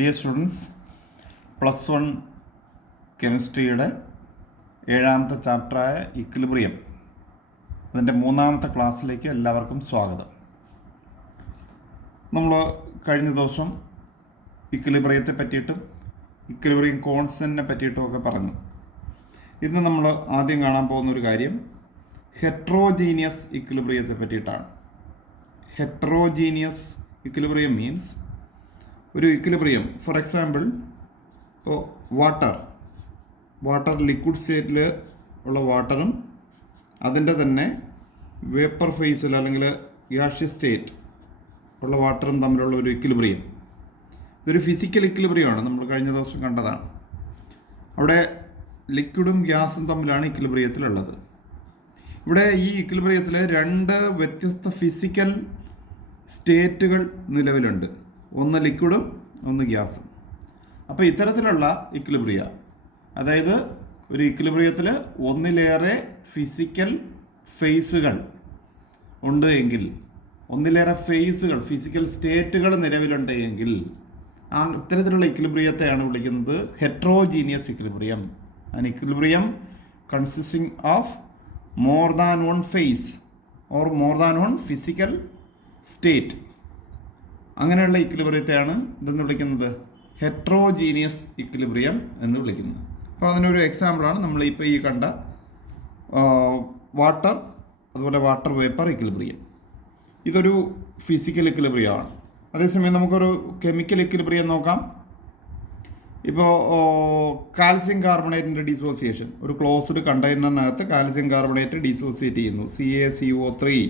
Dear students, +1 കെമിസ്ട്രിയുടെ 7ാമത്തെ ചാപ്റ്ററായ equilibrium അതിൻ്റെ 3ാമത്തെ ക്ലാസ്സിലേക്ക് എല്ലാവർക്കും സ്വാഗതം. നമ്മൾ കഴിഞ്ഞ ദിവസം ഇക്വിലിബ്രിയത്തെ പറ്റിയിട്ടും ഇക്വിലിബ്രിയം കോൺസ്റ്റൻറ്റിനെ പറ്റിയിട്ടുമൊക്കെ പറഞ്ഞു. ഇന്ന് നമ്മൾ ആദ്യം കാണാൻ പോകുന്നൊരു കാര്യം ഹെട്രോജീനിയസ് ഇക്വിലിബ്രിയത്തെ പറ്റിയിട്ടാണ്. ഹെട്രോജീനിയസ് ഇക്വിലിബ്രിയം മീൻസ് ഒരു ഇക്വിലിബ്രിയം, ഫോർ എക്സാമ്പിൾ ഇപ്പോൾ വാട്ടർ ലിക്വിഡ് സ്റ്റേറ്റിൽ ഉള്ള വാട്ടറും അതിൻ്റെ തന്നെ വേപ്പർ ഫേസിൽ അല്ലെങ്കിൽ ഗ്യാഷ്യസ് സ്റ്റേറ്റ് ഉള്ള വാട്ടറും തമ്മിലുള്ള ഒരു ഇക്വിലിബ്രിയം. ഇതൊരു ഫിസിക്കൽ ഇക്വിലിബ്രിയമാണ്, നമ്മൾ കഴിഞ്ഞ ദിവസം കണ്ടതാണ്. അവിടെ ലിക്വിഡും ഗ്യാസും തമ്മിലാണ് ഇക്വിലിബ്രിയത്തിലുള്ളത്. ഇവിടെ ഈ ഇക്വിലിബ്രിയത്തിൽ 2 വ്യത്യസ്ത ഫിസിക്കൽ സ്റ്റേറ്റുകൾ നിലവിലുണ്ട്, ഒന്ന് ലിക്വിഡും ഒന്ന് ഗ്യാസും. അപ്പോൾ ഇത്തരത്തിലുള്ള ഇക്വിലിബ്രിയ, അതായത് ഒരു ഇക്വിലിബ്രിയത്തിൽ ഒന്നിലേറെ ഫിസിക്കൽ ഫേസുകൾ ഉണ്ട് എങ്കിൽ, ഒന്നിലേറെ ഫിസിക്കൽ സ്റ്റേറ്റുകൾ നിലവിലുണ്ട് എങ്കിൽ ഇത്തരത്തിലുള്ള ഇക്വിലിബ്രിയത്തെയാണ് വിളിക്കുന്നത് heterogeneous equilibrium. An equilibrium consisting of more than one phase or more than one physical state. അങ്ങനെയുള്ള ഇക്വിലിബ്രിയത്തെയാണ് ഇതെന്ന് വിളിക്കുന്നത് ഹെട്രോജീനിയസ് ഇക്വിലിബ്രിയം എന്ന് വിളിക്കുന്നത്. അപ്പോൾ അതിനൊരു എക്സാമ്പിളാണ് നമ്മളിപ്പോൾ ഈ കണ്ട വാട്ടർ, അതുപോലെ വാട്ടർ വേപ്പർ ഇക്വിലിബ്രിയം. ഇതൊരു ഫിസിക്കൽ ഇക്വിലിബ്രിയമാണ്. അതേസമയം നമുക്കൊരു കെമിക്കൽ ഇക്വിലിബ്രിയം നോക്കാം. ഇപ്പോൾ കാൽസ്യം കാർബണേറ്റിൻ്റെ ഡിസോസിയേഷൻ, ഒരു ക്ലോസ്ഡ് കണ്ടെയ്നറിനകത്ത് കാൽസ്യം കാർബണേറ്റ് ഡിസോസിയേറ്റ് ചെയ്യുന്നു, CaCO3.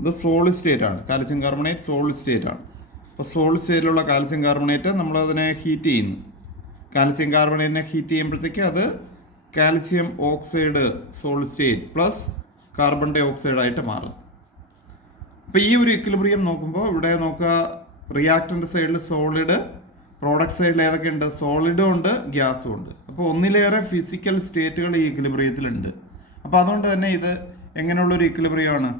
ഇത് സോളിഡ് സ്റ്റേറ്റ് ആണ്. കാൽസ്യം കാർബണേറ്റ് സോളിഡ് സ്റ്റേറ്റ് ആണ്. അപ്പോൾ സോളിഡ് സ്റ്റേറ്റിലുള്ള കാൽസ്യം കാർബണേറ്റ് നമ്മളതിനെ ഹീറ്റ് ചെയ്യുന്നു. കാൽസ്യം കാർബണേറ്റിനെ ഹീറ്റ് ചെയ്യുമ്പോഴത്തേക്ക് അത് calcium oxide solid state plus carbon ഡൈ ഓക്സൈഡായിട്ട് മാറും. അപ്പോൾ ഈ ഒരു ഇക്വിലിബ്രിയം നോക്കുമ്പോൾ ഇവിടെ നോക്കുക, റിയാക്ടൻ്റ് സൈഡിൽ സോളിഡ്, പ്രോഡക്റ്റ് സൈഡിൽ ഏതൊക്കെ ഉണ്ട്? സോളിഡും ഉണ്ട്, ഗ്യാസും ഉണ്ട്. അപ്പോൾ ഒന്നിലേറെ ഫിസിക്കൽ സ്റ്റേറ്റുകൾ ഈ ഇക്വിലിബ്രിയത്തിലുണ്ട്. അപ്പോൾ അതുകൊണ്ട് തന്നെ ഇത് എങ്ങനെയുള്ളൊരു ഇക്വിലിബ്രിയമാണ്?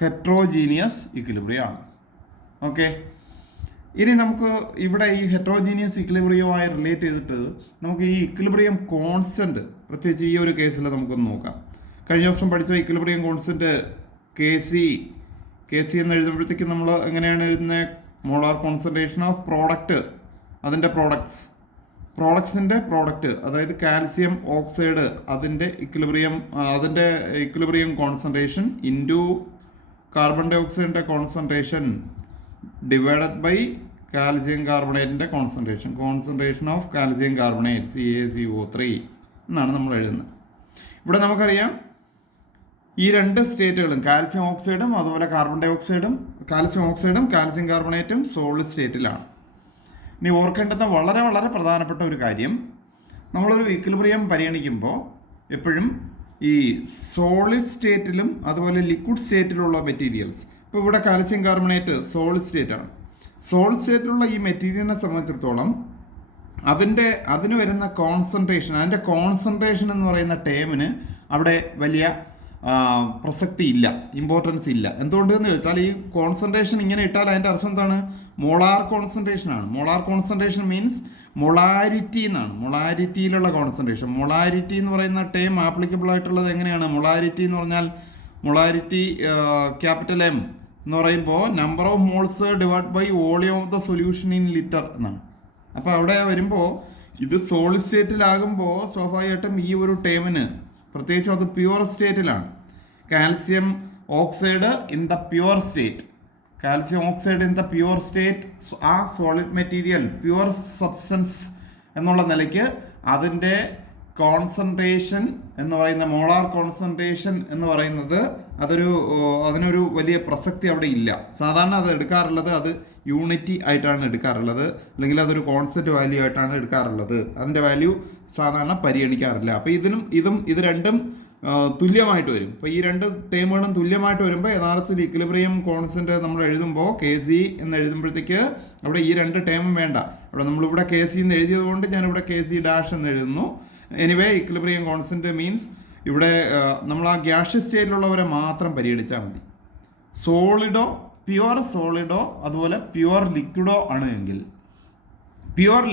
ഹെട്രോജീനിയസ് ഇക്വിലിബ്രിയം ആണ്. ഓക്കെ, ഇനി നമുക്ക് ഇവിടെ ഈ ഹെട്രോജീനിയസ് ഇക്വിലിബ്രിയവുമായി റിലേറ്റ് ചെയ്തിട്ട് നമുക്ക് ഈ ഇക്വിലിബ്രിയം കോൺസ്റ്റൻറ്റ്, പ്രത്യേകിച്ച് ഈ ഒരു കേസിൽ നമുക്കൊന്ന് നോക്കാം. കഴിഞ്ഞ ദിവസം പഠിച്ച ഇക്വിലിബ്രിയം കോൺസ്റ്റൻറ്റ് കെ സി എന്ന് എഴുതുമ്പോഴത്തേക്ക് നമ്മൾ എങ്ങനെയാണ് എഴുതുന്നത്? മോളാർ കോൺസെൻട്രേഷൻ ഓഫ് പ്രോഡക്റ്റ്, അതിൻ്റെ പ്രോഡക്ട്സിൻ്റെ പ്രോഡക്റ്റ്, അതായത് കാൽസ്യം ഓക്സൈഡ്, അതിൻ്റെ ഇക്വിലിബ്രിയം കോൺസെൻട്രേഷൻ ഇൻറ്റു കാർബൺ ഡൈ ഓക്സൈഡിൻ്റെ കോൺസെൻട്രേഷൻ ഡിവൈഡഡ് ബൈ കാൽസ്യം കാർബണേറ്റിൻ്റെ concentration of calcium carbonate CaCO3 എന്നാണ് നമ്മൾ എഴുതുന്നത്. ഇവിടെ നമുക്കറിയാം ഈ 2 സ്റ്റേറ്റുകളും കാൽസ്യം ഓക്സൈഡും അതുപോലെ കാർബൺ ഡൈ ഓക്സൈഡും, കാൽസ്യം കാർബണേറ്റും സോളിഡ് സ്റ്റേറ്റിലാണ്. ഇനി ഓർക്കേണ്ടുന്ന വളരെ വളരെ പ്രധാനപ്പെട്ട ഒരു കാര്യം, നമ്മളൊരു ഇക്വിലിബ്രിയം പരിഗണിക്കുമ്പോൾ എപ്പോഴും ഈ സോളിഡ് സ്റ്റേറ്റിലും അതുപോലെ ലിക്വിഡ് സ്റ്റേറ്റിലുള്ള മെറ്റീരിയൽസ്, ഇപ്പോൾ ഇവിടെ കാൽസ്യം കാർബണേറ്റ് സോളിഡ് സ്റ്റേറ്റാണ്. സോളിഡ് സ്റ്റേറ്റിലുള്ള ഈ മെറ്റീരിയലിനെ സംബന്ധിച്ചിടത്തോളം അതിന് വരുന്ന കോൺസെൻട്രേഷൻ, അതിൻ്റെ കോൺസെൻട്രേഷൻ എന്ന് പറയുന്ന ടേമിന് അവിടെ വലിയ പ്രസക്തി ഇല്ല, ഇമ്പോർട്ടൻസ് ഇല്ല. എന്തുകൊണ്ടെന്ന് ചോദിച്ചാൽ ഈ കോൺസെൻട്രേഷൻ ഇങ്ങനെ ഇട്ടാൽ അതിൻ്റെ അർത്ഥം എന്താണ്? മോളാർ കോൺസെൻട്രേഷനാണ്. മോളാർ കോൺസെൻട്രേഷൻ മീൻസ് മൊളാരിറ്റി എന്നാണ്. മൊളാരിറ്റിയിലുള്ള കോൺസെൻട്രേഷൻ. മൊളാരിറ്റി എന്ന് പറയുന്ന ടേം ആപ്ലിക്കബിൾ ആയിട്ടുള്ളത് എങ്ങനെയാണ്? മൊളാരിറ്റി എന്ന് പറഞ്ഞാൽ മൊളാരിറ്റി ക്യാപിറ്റൽ M എന്ന് പറയുമ്പോൾ number of moles divide by volume of the solution in litre എന്നാണ്. അപ്പോൾ അവിടെ വരുമ്പോൾ ഇത് സോളിഡ് സ്റ്റേറ്റിലാകുമ്പോൾ സ്വാഭാവികമായിട്ടും ഈ ഒരു ടേമിന്, പ്രത്യേകിച്ചും അത് പ്യുവർ സ്റ്റേറ്റിലാണ്, calcium oxide in the pure state, ആ സോളിഡ് മെറ്റീരിയൽ പ്യുവർ സബ്സ്റ്റൻസ് എന്നുള്ള നിലയ്ക്ക് അതിൻ്റെ കോൺസെൻട്രേഷൻ എന്ന് പറയുന്ന മോളാർ കോൺസെൻട്രേഷൻ എന്ന് പറയുന്നത് അതിനൊരു വലിയ പ്രസക്തി അവിടെ ഇല്ല. സാധാരണ അത് എടുക്കാറുള്ളത് അത് യൂണിറ്റി ആയിട്ടാണ് എടുക്കാറുള്ളത്, അല്ലെങ്കിൽ അതൊരു കോൺസ്റ്റന്റ് വാല്യൂ ആയിട്ടാണ് എടുക്കാറുള്ളത്. അതിൻ്റെ വാല്യൂ സാധാരണ പരിഗണിക്കാറില്ല. അപ്പോൾ ഇത് രണ്ടും തുല്യമായിട്ട് വരും. അപ്പോൾ ഈ 2 ടേമുകളും തുല്യമായിട്ട് വരുമ്പോൾ യഥാർത്ഥത്തിൽ ഇക്വിലിബ്രിയം കോൺസ്റ്റന്റ് നമ്മൾ എഴുതുമ്പോൾ KC എന്ന് എഴുതുമ്പോഴത്തേക്ക് അവിടെ ഈ 2 ടേമും വേണ്ട. അവിടെ നമ്മളിവിടെ KC എന്ന് എഴുതിയത് കൊണ്ട് ഞാനിവിടെ KC ഡാഷ് എന്ന് എഴുതുന്നു. എനിവേ ഇക്വിലിബ്രിയം കോൺസ്റ്റന്റ് മീൻസ് ഇവിടെ നമ്മൾ ആ ഗ്യാഷ്യസ് സ്റ്റേറ്റിലുള്ളവരെ മാത്രം പരിഗണിച്ചാൽ മതി. സോളിഡോ പ്യുവർ സോളിഡോ അതുപോലെ പ്യുവർ ലിക്വിഡോ ആണ് എങ്കിൽ പ്യുവർ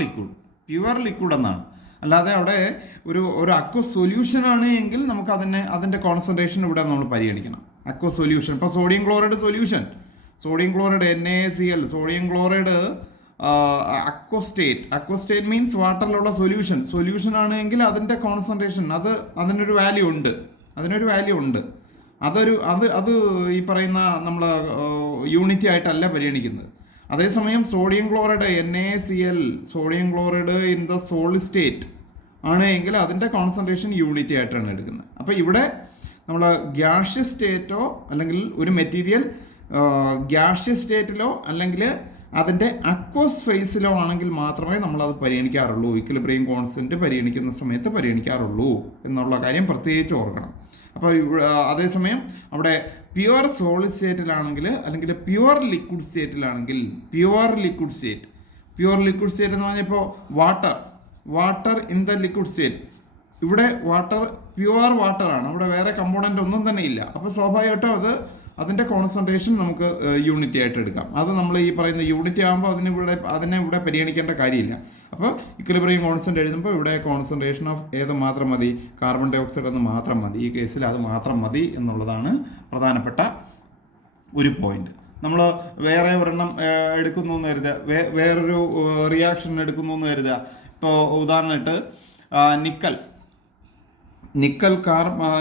ലിക്വിഡ് എന്നാണ്. അല്ലാതെ അവിടെ ഒരു അക്വ സൊല്യൂഷനാണ് എങ്കിൽ നമുക്ക് അതിൻ്റെ കോൺസെൻട്രേഷൻ ഇവിടെ നമ്മൾ പരിഗണിക്കണം. അക്വ സൊല്യൂഷൻ, ഇപ്പോൾ sodium chloride solution, sodium chloride NaCl, sodium chloride aqueous state means വാട്ടറിലുള്ള സൊല്യൂഷൻ ആണെങ്കിൽ അതിൻ്റെ കോൺസെൻട്രേഷൻ അതിനൊരു വാല്യൂ ഉണ്ട്. അത് ഈ പറയുന്ന നമ്മൾ യൂണിറ്റി ആയിട്ടല്ല പരിഗണിക്കുന്നത്. അതേസമയം sodium chloride NaCl, sodium chloride in the solid state ആണ് എങ്കിൽ അതിൻ്റെ കോൺസെൻട്രേഷൻ യൂണിറ്റി ആയിട്ടാണ് എടുക്കുന്നത്. അപ്പോൾ ഇവിടെ നമ്മൾ ഗ്യാഷ്യസ് സ്റ്റേറ്റോ അല്ലെങ്കിൽ ഒരു മെറ്റീരിയൽ ഗ്യാഷ്യസ് സ്റ്റേറ്റിലോ അല്ലെങ്കിൽ അതിൻ്റെ അക്വസ് ഫേസിലോ ആണെങ്കിൽ മാത്രമേ നമ്മളത് പരിഗണിക്കാറുള്ളൂ, ഇക്വിലിബ്രിയം കോൺസ്റ്റൻറ്റ് പരിഗണിക്കുന്ന സമയത്ത് പരിഗണിക്കാറുള്ളൂ എന്നുള്ള കാര്യം പ്രത്യേകിച്ച് ഓർക്കണം. അപ്പോൾ അതേസമയം അവിടെ പ്യുവർ സോളിഡ് സ്റ്റേറ്റിലാണെങ്കിൽ അല്ലെങ്കിൽ പ്യുവർ ലിക്വിഡ് സ്റ്റേറ്റിലാണെങ്കിൽ പ്യുവർ ലിക്വിഡ് സ്റ്റേറ്റ് എന്ന് പറഞ്ഞാൽ ഇപ്പോൾ water in the liquid state, ഇവിടെ പ്യുവർ വാട്ടറാണ്, അവിടെ വേറെ കമ്പോണൻ്റ് ഒന്നും തന്നെ ഇല്ല. അപ്പോൾ സ്വാഭാവികമായിട്ടും അതിൻ്റെ കോൺസെൻട്രേഷൻ നമുക്ക് യൂണിറ്റി ആയിട്ട് എടുക്കാം. അത് നമ്മൾ ഈ പറയുന്ന യൂണിറ്റി ആകുമ്പോൾ അതിനെ ഇവിടെ പരിഗണിക്കേണ്ട കാര്യമില്ല. അപ്പോൾ ഇക്വിലിബ്രിയം കോൺസ്റ്റൻറ്റ് എഴുതുമ്പോൾ ഇവിടെ കോൺസെൻട്രേഷൻ ഓഫ് ഏത് മാത്രം മതി, കാർബൺ ഡൈ ഓക്സൈഡ് എന്ന് മാത്രം മതി. ഈ കേസിൽ അത് മാത്രം മതി എന്നുള്ളതാണ് പ്രധാനപ്പെട്ട ഒരു പോയിന്റ്. നമ്മൾ വേറെ ഒരെണ്ണം എടുക്കുന്നു എന്ന് കരുതുക, വേറൊരു റിയാക്ഷൻ എടുക്കുന്നു എന്ന് കരുതുക. ഇപ്പോൾ ഉദാഹരണമായിട്ട്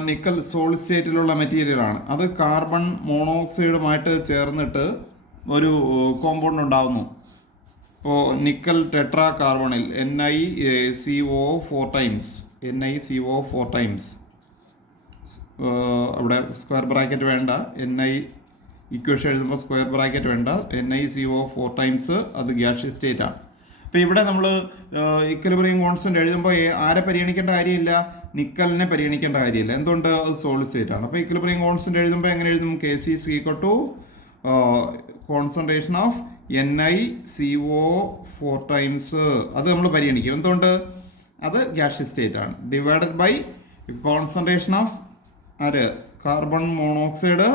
നിക്കൽ സോളിഡ് സ്റ്റേറ്റിലുള്ള മെറ്റീരിയലാണ്. അത് കാർബൺ മോണോക്സൈഡുമായിട്ട് ചേർന്നിട്ട് ഒരു കോമ്പൗണ്ട് ഉണ്ടാകുന്നു. ഇപ്പോൾ നിക്കൽ ടെട്രാ കാർബണിൽ NiCO4 ടൈംസ് അവിടെ സ്ക്വയർ ബ്രാക്കറ്റ് വേണ്ട, ഇക്വേഷൻ എഴുതുമ്പോൾ സ്ക്വയർ ബ്രാക്കറ്റ് വേണ്ട, NiCO4 ടൈംസ് അത് ഗ്യാഷ്യസ് സ്റ്റേറ്റ് ആണ്. അപ്പോൾ ഇവിടെ നമ്മൾ ഇക്വിലിബ്രിയം കോൺസ്റ്റൻറ്റ് എഴുതുമ്പോൾ ആരെ പരിഗണിക്കേണ്ട കാര്യമില്ല, നിക്കലിനെ പരിഗണിക്കേണ്ട കാര്യമില്ല. എന്തുകൊണ്ട്? അത് സോളിഡ് സ്റ്റേറ്റ് ആണ്. അപ്പോൾ ഇക്വിലിബ്രിയം കോൺസ്റ്റൻറ്റ് എഴുതുമ്പോൾ എങ്ങനെ എഴുതും? Kc concentration of NiCO4 times, അത് നമ്മൾ പരിഗണിക്കും. എന്തുകൊണ്ട്? അത് ഗ്യാഷ്യസ് സ്റ്റേറ്റ് ആണ്. Divided by concentration of carbon monoxide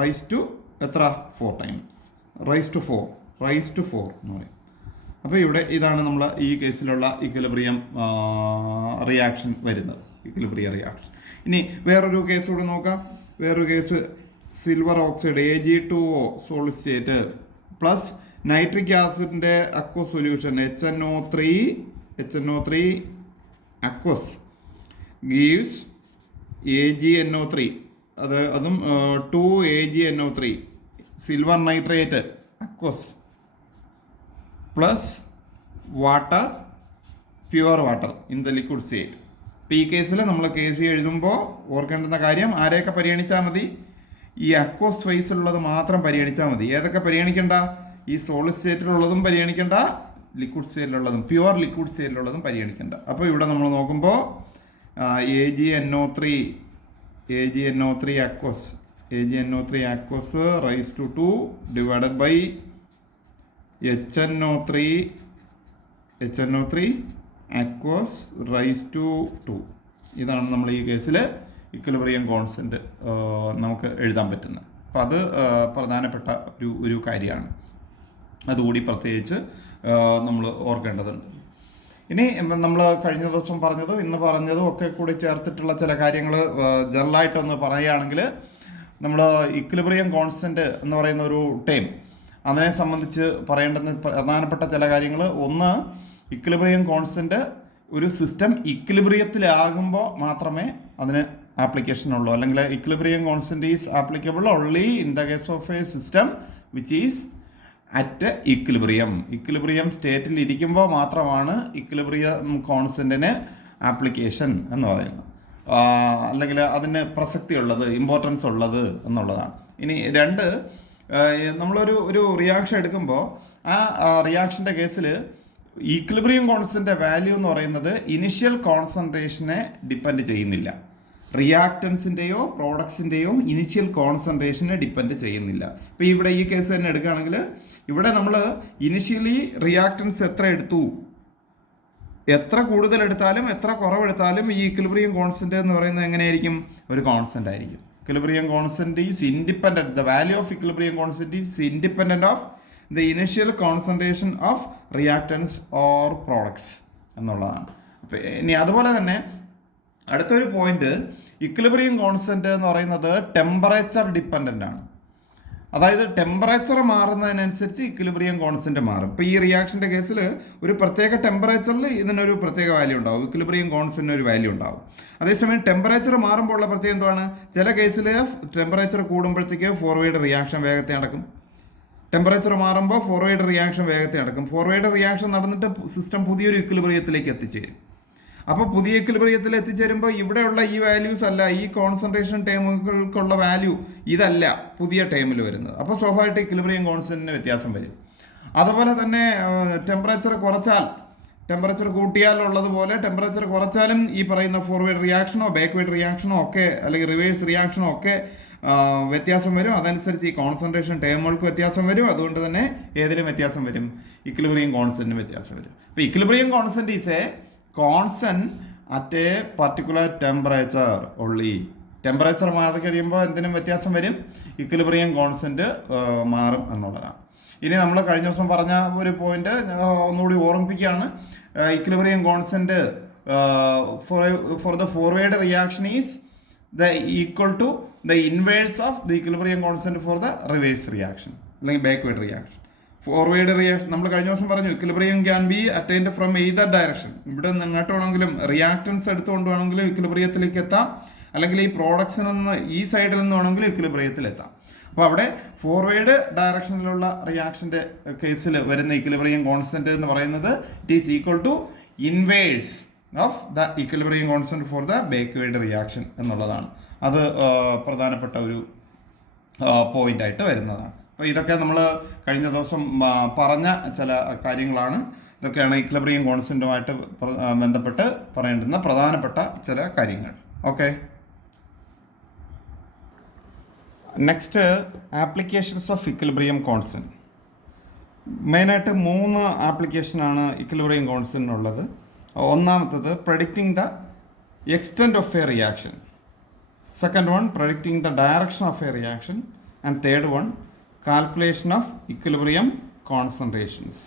raise to എത്ര? 4 ടൈംസ്, റൈസ് ടു 4 എന്ന് പറയും. അപ്പോൾ ഇവിടെ ഇതാണ് നമ്മൾ ഈ കേസിലുള്ള ഇക്വിലിബ്രിയം റിയാക്ഷൻ വരുന്നത്, ഇക്വിലിബ്രിയം റിയാക്ഷൻ. ഇനി വേറൊരു കേസ് കൂടെ നോക്കാം. വേറൊരു case silver oxide Ag2O solid state plus nitric ആസിഡിൻ്റെ aqua solution HNO3 aqueous gives AgNO3, അതും 2AgNO3 silver nitrate aqueous plus pure water in the liquid state. ഇപ്പോൾ ഈ കേസിൽ നമ്മൾ Kc എഴുതുമ്പോൾ ഓർക്കേണ്ടുന്ന കാര്യം ആരെയൊക്കെ പരിഗണിച്ചാൽ മതി? ഈ അക്വസ് ഫേസിലുള്ളത് മാത്രം പരിഗണിച്ചാൽ മതി. ഏതൊക്കെ പരിഗണിക്കേണ്ട? ഈ സോളിഡ് സ്റ്റേറ്റിലുള്ളതും പരിഗണിക്കേണ്ട, ലിക്വിഡ് സ്റ്റേറ്റിലുള്ളതും പ്യുവർ ലിക്വിഡ് സ്റ്റേറ്റിലുള്ളതും പരിഗണിക്കേണ്ട. അപ്പോൾ ഇവിടെ നമ്മൾ നോക്കുമ്പോൾ AgNO3 aqueous raise to 2 divided by HNO3 aqueous raise to 2. ഇതാണ് നമ്മൾ ഈ കേസിൽ ഇക്വിലിബ്രിയം കോൺസ്റ്റൻറ്റ് നമുക്ക് എഴുതാൻ പറ്റുന്നത്. അപ്പം അത് പ്രധാനപ്പെട്ട ഒരു കാര്യമാണ്, അതുകൂടി പ്രത്യേകിച്ച് നമ്മൾ ഓർക്കേണ്ടതുണ്ട്. ഇനി നമ്മൾ കഴിഞ്ഞ ദിവസം പറഞ്ഞതും ഇന്ന് പറഞ്ഞതും ഒക്കെ കൂടി ചേർത്തിട്ടുള്ള ചില കാര്യങ്ങൾ ജനറലായിട്ടൊന്ന് പറയുകയാണെങ്കിൽ, നമ്മൾ ഇക്വിലിബ്രിയം കോൺസ്റ്റൻറ്റ് എന്ന് പറയുന്ന ഒരു ടേം, അതിനെ സംബന്ധിച്ച് പറയേണ്ടുന്ന പ്രധാനപ്പെട്ട ചില കാര്യങ്ങൾ. ഒന്ന്, ഇക്വിലിബ്രിയം കോൺസ്റ്റൻറ്റ് ഒരു സിസ്റ്റം ഇക്വിലിബ്രിയത്തിലാകുമ്പോൾ മാത്രമേ അതിന് ആപ്ലിക്കേഷൻ ഉള്ളൂ, അല്ലെങ്കിൽ equilibrium constant is applicable only in the case of A system which is at equilibrium സ്റ്റേറ്റിൽ ഇരിക്കുമ്പോൾ മാത്രമാണ് ഇക്വിലിബ്രിയം കോൺസ്റ്റൻറ്റിന് ആപ്ലിക്കേഷൻ എന്ന് പറയുന്നത്, അല്ലെങ്കിൽ അതിന് പ്രസക്തി ഉള്ളത്, ഇമ്പോർട്ടൻസ് ഉള്ളത് എന്നുള്ളതാണ്. ഇനി രണ്ട്, നമ്മളൊരു റിയാക്ഷൻ എടുക്കുമ്പോൾ ആ റിയാക്ഷൻ്റെ കേസിൽ ഈക്വിലിബ്രിയം കോൺസ്റ്റൻ്റെ വാല്യൂ എന്ന് പറയുന്നത് ഇനിഷ്യൽ കോൺസെൻട്രേഷനെ ഡിപ്പെൻഡ് ചെയ്യുന്നില്ല. റിയാക്റ്റൻസിൻ്റെയോ പ്രോഡക്ട്സിൻ്റെയോ ഇനിഷ്യൽ കോൺസെൻട്രേഷനെ ഡിപ്പെൻഡ് ചെയ്യുന്നില്ല. ഇപ്പോൾ ഇവിടെ ഈ കേസ് തന്നെ എടുക്കുകയാണെങ്കിൽ, ഇവിടെ നമ്മൾ ഇനിഷ്യലി റിയാക്റ്റൻസ് എത്ര കൂടുതൽ എടുത്താലും എത്ര കുറവെടുത്താലും ഈ ഇക്വിലിബ്രിയം കോൺസ്റ്റന്റ് എന്ന് പറയുന്നത് എങ്ങനെയായിരിക്കും? ഒരു കോൺസ്റ്റന്റ് ആയിരിക്കും. Equilibrium constant is independent, the value of equilibrium constant is independent of the initial concentration of reactants or products എന്നുള്ളതാണ്. അപ്പോൾ ഇനി അതുപോലെ തന്നെ അടുത്തൊരു പോയിന്റ്, ഇക്വിലിബ്രിയം കോൺസ്റ്റന്റ് എന്ന് പറയുന്നത് ടെമ്പറേച്ചർ ഡിപ്പെൻഡൻ്റ് ആണ്. അതായത് ടെമ്പറേച്ചർ മാറുന്നതിനനുസരിച്ച് ഇക്വിലിബ്രിയം കോൺസ്റ്റന്റ് മാറും. ഇപ്പോൾ ഈ റിയാക്ഷൻ്റെ കേസിൽ ഒരു പ്രത്യേക ടെമ്പറേച്ചറിൽ ഇതിനൊരു പ്രത്യേക വാല്യൂ ഉണ്ടാവും, ഇക്വിലിബ്രിയം കോൺസ്റ്റന്റിന് ഒരു വാല്യൂ ഉണ്ടാവും. അതേസമയം ടെമ്പറേച്ചർ മാറുമ്പോൾ ഉള്ള പ്രത്യേകം എന്താണ്, ചില കേസിൽ ടെമ്പറേച്ചർ കൂടുമ്പോഴത്തേക്ക് ഫോർവേഡ് റിയാക്ഷൻ വേഗത്തിൽ നടക്കും. ടെമ്പറേച്ചർ മാറുമ്പോൾ ഫോർവേഡ് റിയാക്ഷൻ വേഗത്തിൽ നടക്കും. ഫോർവേഡ് റിയാക്ഷൻ നടന്നിട്ട് സിസ്റ്റം പുതിയൊരു ഇക്വിലിബ്രിയത്തിലേക്ക് എത്തിച്ചേരും. അപ്പോൾ പുതിയ ഇക്വിലിബ്രിയത്തിൽ എത്തിച്ചേരുമ്പോൾ ഇവിടെയുള്ള ഈ വാല്യൂസ് അല്ല, ഈ കോൺസെൻട്രേഷൻ ടേമുകൾക്കുള്ള വാല്യൂ ഇതല്ല പുതിയ ടേമിൽ വരുന്നത്. അപ്പോൾ സ്വാഭാവികമായിട്ട് ഇക്വിലിബ്രിയം കോൺസ്റ്റന്റിന് വ്യത്യാസം വരും. അതുപോലെ തന്നെ ടെമ്പറേച്ചർ കുറച്ചാൽ, ടെമ്പറേച്ചർ കൂട്ടിയാലുള്ളതുപോലെ ടെമ്പറേച്ചർ കുറച്ചാലും ഈ പറയുന്ന ഫോർവേഡ് റിയാക്ഷനോ ബാക്ക്വേഡ് റിയാക്ഷനോ ഒക്കെ അല്ലെങ്കിൽ റിവേഴ്സ് റിയാക്ഷനോ ഒക്കെ വ്യത്യാസം വരും. അതനുസരിച്ച് ഈ കോൺസെൻട്രേഷൻ ടേമുകൾക്ക് വ്യത്യാസം വരും. അതുകൊണ്ട് തന്നെ ഏതിലും വ്യത്യാസം വരും, ഇക്വിലിബ്രിയം കോൺസ്റ്റന്റിന് വ്യത്യാസം വരും. അപ്പോൾ equilibrium constant is A constant at A particular temperature only. Temperature മാറി കഴിയുമ്പോൾ എന്തിനും വ്യത്യാസം വരും, ഇക്വിലിബ്രിയം കോൺസ്റ്റന്റ് മാറും എന്നുള്ളതാണ്. ഇനി നമ്മൾ കഴിഞ്ഞ ദിവസം പറഞ്ഞ ഒരു പോയിന്റ് ഒന്നുകൂടി ഓർമ്മിപ്പിക്കുകയാണ്. Equilibrium constant for the forward reaction is the equal to the inverse of the equilibrium constant for the reverse reaction അല്ലെങ്കിൽ ബാക്ക്വേഡ് റിയാക്ഷൻ. ഫോർവേഡ് റിയാക്ഷൻ നമ്മൾ കഴിഞ്ഞ ദിവസം പറഞ്ഞു, equilibrium can be attained from either direction. ഇവിടെ നിന്ന് എങ്ങോട്ട് വേണമെങ്കിലും reactance എടുത്തുകൊണ്ട് വേണമെങ്കിലും ഇക്വിലിബ്രിയത്തിലേക്ക് എത്താം, അല്ലെങ്കിൽ ഈ പ്രോഡക്ട്സിൽ നിന്ന് ഈ സൈഡിൽ നിന്ന് വേണമെങ്കിലും ഇക്വിലിബ്രിയത്തിൽ എത്താം. അപ്പോൾ അവിടെ ഫോർവേഡ് ഡയറക്ഷനിലുള്ള റിയാക്ഷൻ്റെ കേസിൽ വരുന്ന ഇക്വിലിബ്രിയം കോൺസ്റ്റന്റ് എന്ന് പറയുന്നത് it is equal to inverse of the equilibrium constant for the backward reaction എന്നുള്ളതാണ്. അത് പ്രധാനപ്പെട്ട ഒരു പോയിൻ്റായിട്ട് വരുന്നതാണ്. അപ്പോൾ ഇതൊക്കെ നമ്മൾ കഴിഞ്ഞ ദിവസം പറഞ്ഞ ചില കാര്യങ്ങളാണ്. ഇതൊക്കെയാണ് ഇക്വിലിബ്രിയം കോൺസ്റ്റന്റുമായിട്ട് ബന്ധപ്പെട്ട് പറയേണ്ടുന്ന പ്രധാനപ്പെട്ട ചില കാര്യങ്ങൾ. Okay, next applications of equilibrium constant. മെയിനായിട്ട് 3 ആപ്ലിക്കേഷനാണ് ഇക്വിലിബ്രിയം കോൺസ്റ്റന്റിനുള്ളത്. ഒന്നാമത്തത് predicting the extent of a reaction, second one predicting the direction of a reaction, and third one calculation of equilibrium concentrations.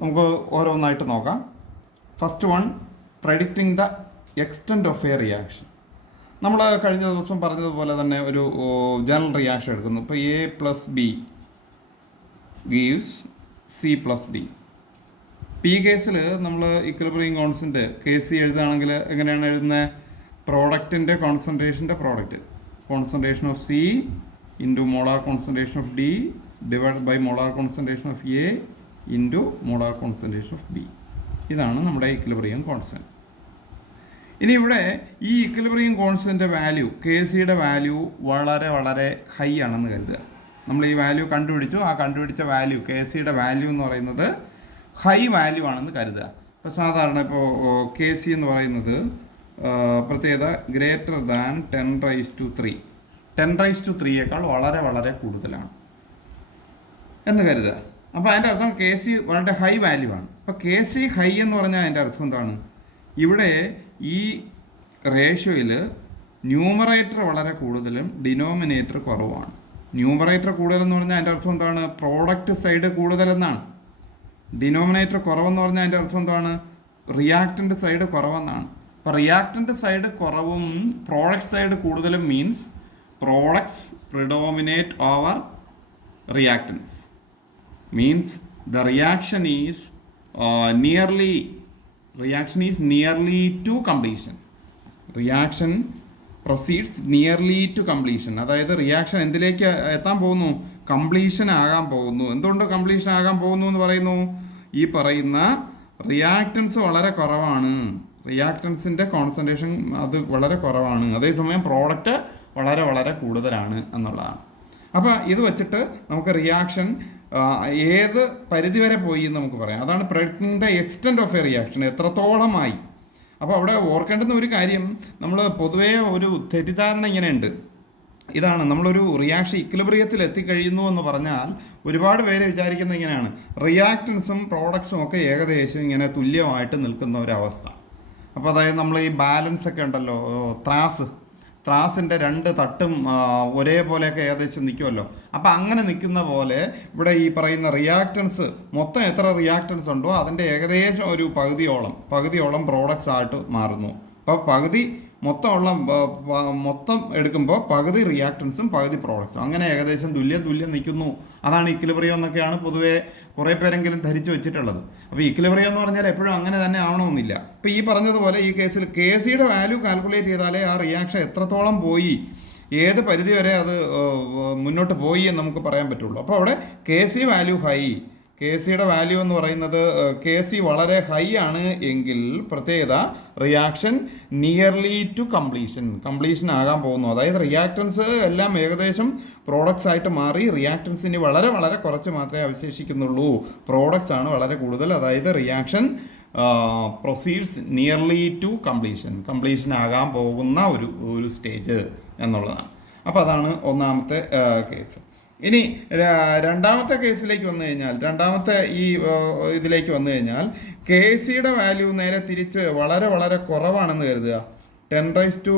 നമുക്ക് ഓരോന്നായിട്ട് നോക്കാം. First one, predicting the extent of a reaction. നമ്മൾ കഴിഞ്ഞ ദിവസം പറഞ്ഞതുപോലെ തന്നെ ഒരു ജനറൽ റിയാക്ഷൻ എടുക്കുന്നു. ഇപ്പോൾ A plus B gives C plus D. ഈ കേസിൽ നമ്മൾ ഇക്വിലിബ്രിയം കോൺസ്റ്റന്റ് കേസ് എഴുതുകയാണെങ്കിൽ എങ്ങനെയാണ് എഴുതുന്നത്, പ്രോഡക്റ്റിൻ്റെ കോൺസെൻട്രേഷൻ്റെ product, concentration of C into molar concentration of D divided by molar concentration of A into molar concentration of B. ഇതാണ് നമ്മുടെ ഇക്വിലിബ്രിയം കോൺസ്റ്റന്റ്. ഇനി ഇവിടെ ഈ ഇക്വിലിബ്രിയം കോൺസ്റ്റന്റ് വാല്യൂ കെ സിയുടെ വാല്യൂ വളരെ വളരെ ഹൈ ആണെന്ന് കരുതുക. നമ്മൾ ഈ വാല്യൂ കണ്ടുപിടിച്ചു, ആ കണ്ടുപിടിച്ച വാല്യൂ കെ സിയുടെ വാല്യൂ എന്ന് പറയുന്നത് ഹൈ വാല്യൂ ആണെന്ന് കരുതുക. ഇപ്പോൾ സാധാരണ ഇപ്പോൾ കെ സി എന്ന് പറയുന്നത് പ്രത്യേകത ഗ്രേറ്റർ ദാൻ 10⁻3, 10⁻3യേക്കാൾ വളരെ വളരെ കൂടുതലാണ് എന്ന് കരുതുക. അപ്പോൾ അതിൻ്റെ അർത്ഥം കെ സി വളരെ ഹൈ വാല്യൂ ആണ്. അപ്പോൾ കെ സി ഹൈ എന്ന് പറഞ്ഞാൽ അതിൻ്റെ അർത്ഥം എന്താണ്, ഇവിടെ ഈ റേഷ്യോയിൽ ന്യൂമറേറ്റർ വളരെ കൂടുതലും ഡിനോമിനേറ്റർ കുറവാണ്. ന്യൂമറേറ്റർ കൂടുതലെന്ന് പറഞ്ഞാൽ അതിൻ്റെ അർത്ഥം എന്താണ്, പ്രോഡക്റ്റ് സൈഡ് കൂടുതലെന്നാണ്. ഡിനോമിനേറ്റർ കുറവെന്ന് പറഞ്ഞാൽ അതിൻ്റെ അർത്ഥം എന്താണ്, റിയാക്റ്റൻ്റ് സൈഡ് കുറവെന്നാണ്. അപ്പോൾ റിയാക്റ്റൻ്റ് സൈഡ് കുറവും പ്രോഡക്റ്റ് സൈഡ് കൂടുതലും means products predominate over reactants, means the reaction is nearly to completion. Reaction proceeds nearly to completion. അതായത് റിയാക്ഷൻ എന്തിലേക്ക് എത്താൻ പോകുന്നു, കംപ്ലീഷൻ ആകാൻ പോകുന്നു. എന്തുകൊണ്ട് കംപ്ലീഷൻ ആകാൻ പോകുന്നു എന്ന് പറയുന്നു, ഈ പറയുന്ന റിയാക്റ്റൻസ് വളരെ കുറവാണ്, റിയാക്റ്റൻസിൻ്റെ കോൺസെൻട്രേഷൻ അത് വളരെ കുറവാണ്, അതേസമയം പ്രോഡക്റ്റ് വളരെ വളരെ കൂടുതലാണ് എന്നുള്ളതാണ്. അപ്പോൾ ഇത് വെച്ചിട്ട് നമുക്ക് റിയാക്ഷൻ ഏത് പരിധിവരെ പോയി എന്ന് നമുക്ക് പറയാം. അതാണ് predicting the extent of a reaction, എത്രത്തോളമായി. അപ്പോൾ അവിടെ ഓർക്കേണ്ടുന്ന ഒരു കാര്യം, നമ്മൾ പൊതുവേ ഒരു തെറ്റിദ്ധാരണ ഇങ്ങനെയുണ്ട്. ഇതാണ്, നമ്മളൊരു റിയാക്ഷൻ ഇക്വിലിബ്രിയത്തിൽ എത്തിക്കഴിയുന്നു എന്ന് പറഞ്ഞാൽ ഒരുപാട് പേര് വിചാരിക്കുന്നത് ഇങ്ങനെയാണ്, റിയാക്റ്റൻസും പ്രോഡക്ട്സും ഒക്കെ ഏകദേശം ഇങ്ങനെ തുല്യമായിട്ട് നിൽക്കുന്ന ഒരവസ്ഥ. അപ്പോൾ അതായത് നമ്മൾ ഈ ബാലൻസ് ഒക്കെ ഉണ്ടല്ലോ, ത്രാസിൻ്റെ രണ്ട് തട്ടും ഒരേപോലെയൊക്കെ ഏകദേശം നിൽക്കുമല്ലോ. അപ്പം അങ്ങനെ നിൽക്കുന്ന പോലെ ഇവിടെ ഈ പറയുന്ന റിയാക്റ്റൻസ് മൊത്തം എത്ര റിയാക്റ്റൻസ് ഉണ്ടോ അതിൻ്റെ ഏകദേശം ഒരു പകുതിയോളം പ്രോഡക്ട്സ് ആയിട്ട് മാറുന്നു. അപ്പോൾ മൊത്തം എടുക്കുമ്പോൾ പകുതി റിയാക്റ്റൻസും പകുതി പ്രോഡക്ട്സും അങ്ങനെ ഏകദേശം തുല്യം നിൽക്കുന്നു. അതാണ് ഇക്വിലിബ്രിയം എന്നൊക്കെയാണ് പൊതുവേ കുറേ പേരെങ്കിലും ധരിച്ചു വെച്ചിട്ടുള്ളത്. അപ്പോൾ ഇക്വിലിബ്രിയം എന്ന് പറഞ്ഞാൽ എപ്പോഴും അങ്ങനെ തന്നെ ആവണമെന്നില്ല. ഇപ്പോൾ ഈ പറഞ്ഞതുപോലെ ഈ കേസിൽ കെ സിയുടെ വാല്യൂ കാൽക്കുലേറ്റ് ചെയ്താലേ ആ റിയാക്ഷൻ എത്രത്തോളം പോയി, ഏത് പരിധി വരെ അത് മുന്നോട്ട് പോയി എന്ന് നമുക്ക് പറയാൻ പറ്റുള്ളൂ. അപ്പോൾ അവിടെ K C value high, K സിയുടെ വാല്യൂ എന്ന് പറയുന്നത് കെ സി വളരെ ഹൈ ആണ് എങ്കിൽ പ്രത്യേകത റിയാക്ഷൻ നിയർലി ടു കംപ്ലീഷൻ ആകാൻ പോകുന്നു. അതായത് റിയാക്റ്റൻസ് എല്ലാം ഏകദേശം പ്രോഡക്ട്സ് ആയിട്ട് മാറി, റിയാക്റ്റൻസിന് വളരെ വളരെ കുറച്ച് മാത്രമേ അവശേഷിക്കുന്നുള്ളൂ. പ്രോഡക്ട്സ് ആണ് വളരെ കൂടുതൽ. അതായത് reaction proceeds nearly to completion ആകാൻ പോകുന്ന ഒരു സ്റ്റേജ് എന്നുള്ളതാണ്. അപ്പോൾ അതാണ് ഒന്നാമത്തെ കേസ്. ഇനി രണ്ടാമത്തെ കേസിലേക്ക് വന്നു കഴിഞ്ഞാൽ, രണ്ടാമത്തെ ഇതിലേക്ക് വന്നു കഴിഞ്ഞാൽ കെ സിയുടെ വാല്യൂ നേരെ തിരിച്ച് വളരെ വളരെ കുറവാണെന്ന് കരുതുക. 10⁻³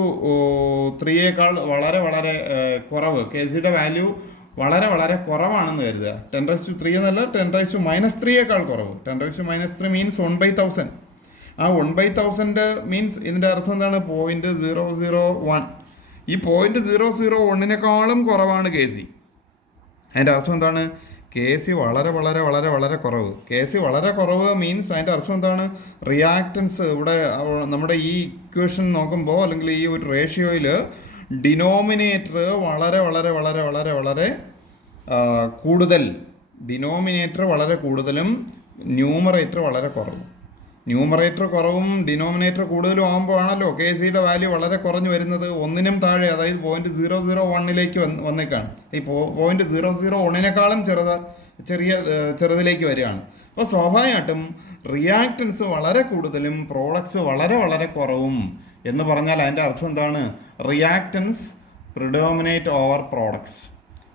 വളരെ വളരെ കുറവ്, കെ സിയുടെ വാല്യൂ വളരെ വളരെ കുറവാണെന്ന് കരുതുക. 10⁻³ എന്നല്ല, 10⁻³ കുറവ്. 10⁻³ മീൻസ് 1/1000. ആ 1/1000 മീൻസ് ഇതിൻ്റെ അർത്ഥം എന്താണ്? 0.001. ഈ 0.001 കുറവാണ് കെ സി. അതിൻ്റെ അർത്ഥം എന്താണ്? കെ സി വളരെ വളരെ വളരെ വളരെ കുറവ്. കെ സി വളരെ കുറവ് മീൻസ് അതിൻ്റെ അർത്ഥം എന്താണ്? റിയാക്റ്റൻസ് ഇവിടെ നമ്മുടെ ഈ ഇക്വേഷൻ നോക്കുമ്പോൾ, അല്ലെങ്കിൽ ഈ ഒരു റേഷ്യോയിൽ ഡിനോമിനേറ്റർ വളരെ വളരെ വളരെ വളരെ വളരെ കൂടുതൽ, ഡിനോമിനേറ്റർ വളരെ കൂടുതലും ന്യൂമറേറ്റർ വളരെ കുറവും. ന്യൂമറേറ്റർ കുറവും ഡിനോമിനേറ്റർ കൂടുതലും ആകുമ്പോൾ ആണല്ലോ കെ സിയുടെ വാല്യൂ വളരെ കുറഞ്ഞു വരുന്നത്. 1-നും താഴെ, അതായത് 0.001 വന്നേക്കാണ്. ഈ 0.001 ചെറുതിലേക്ക് വരികയാണ്. അപ്പോൾ സ്വാഭാവികമായിട്ടും റിയാക്റ്റൻസ് വളരെ കൂടുതലും പ്രോഡക്ട്സ് വളരെ വളരെ കുറവും എന്ന് പറഞ്ഞാൽ അതിൻ്റെ അർത്ഥം എന്താണ്? റിയാക്റ്റൻസ് പ്രിഡോമിനേറ്റ് ഓവർ പ്രോഡക്ട്സ്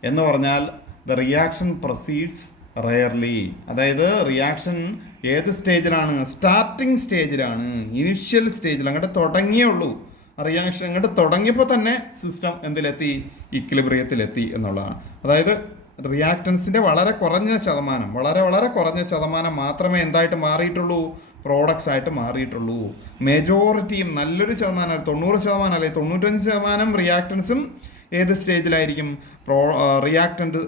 എന്ന് പറഞ്ഞാൽ ദ റിയാക്ഷൻ പ്രൊസീഡ്സ് റെയർലി. അതായത് റിയാക്ഷൻ ഏത് സ്റ്റേജിലാണ്? സ്റ്റാർട്ടിങ് സ്റ്റേജിലാണ്, ഇനിഷ്യൽ സ്റ്റേജിൽ. അങ്ങോട്ട് തുടങ്ങിയേ ഉള്ളൂ. റിയാക്ഷൻ അങ്ങോട്ട് തുടങ്ങിയപ്പോൾ തന്നെ സിസ്റ്റം എന്തിലെത്തി? ഇക്വിലിബ്രിയത്തിലെത്തി എന്നുള്ളതാണ്. അതായത് റിയാക്റ്റൻസിൻ്റെ വളരെ വളരെ കുറഞ്ഞ ശതമാനം മാത്രമേ എന്തായിട്ട് മാറിയിട്ടുള്ളൂ? പ്രോഡക്ട്സ് ആയിട്ട് മാറിയിട്ടുള്ളൂ. മെജോറിറ്റിയും നല്ലൊരു ശതമാനം, 90% അല്ലെങ്കിൽ 95% റിയാക്റ്റൻസും ഏത് സ്റ്റേജിലായിരിക്കും? റിയാക്റ്റൻ്റ്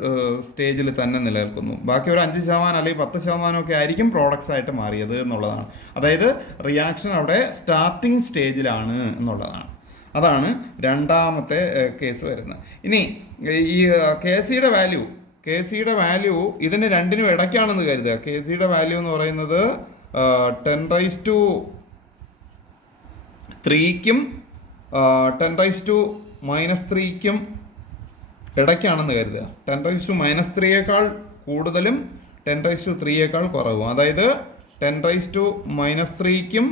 സ്റ്റേജിൽ തന്നെ നിലനിൽക്കുന്നു. ബാക്കി ഒരു 5% അല്ലെങ്കിൽ 10% ഒക്കെ ആയിരിക്കും പ്രോഡക്ട്സ് ആയിട്ട് മാറിയത് എന്നുള്ളതാണ്. അതായത് റിയാക്ഷൻ അവിടെ സ്റ്റാർട്ടിങ് സ്റ്റേജിലാണ് എന്നുള്ളതാണ്. അതാണ് രണ്ടാമത്തെ കേസ് വരുന്നത്. ഇനി ഈ കെ സിയുടെ വാല്യൂ ഇതിന് രണ്ടിനും ഇടയ്ക്കാണെന്ന് കരുതുക. കെ സിയുടെ വാല്യൂ എന്ന് പറയുന്നത് 10⁻3ക്കും 10⁻³ ഇടയ്ക്കാണെന്ന് കരുതുക. 10⁻³ കൂടുതലും 10⁻³ കുറവും. അതായത് 10⁻³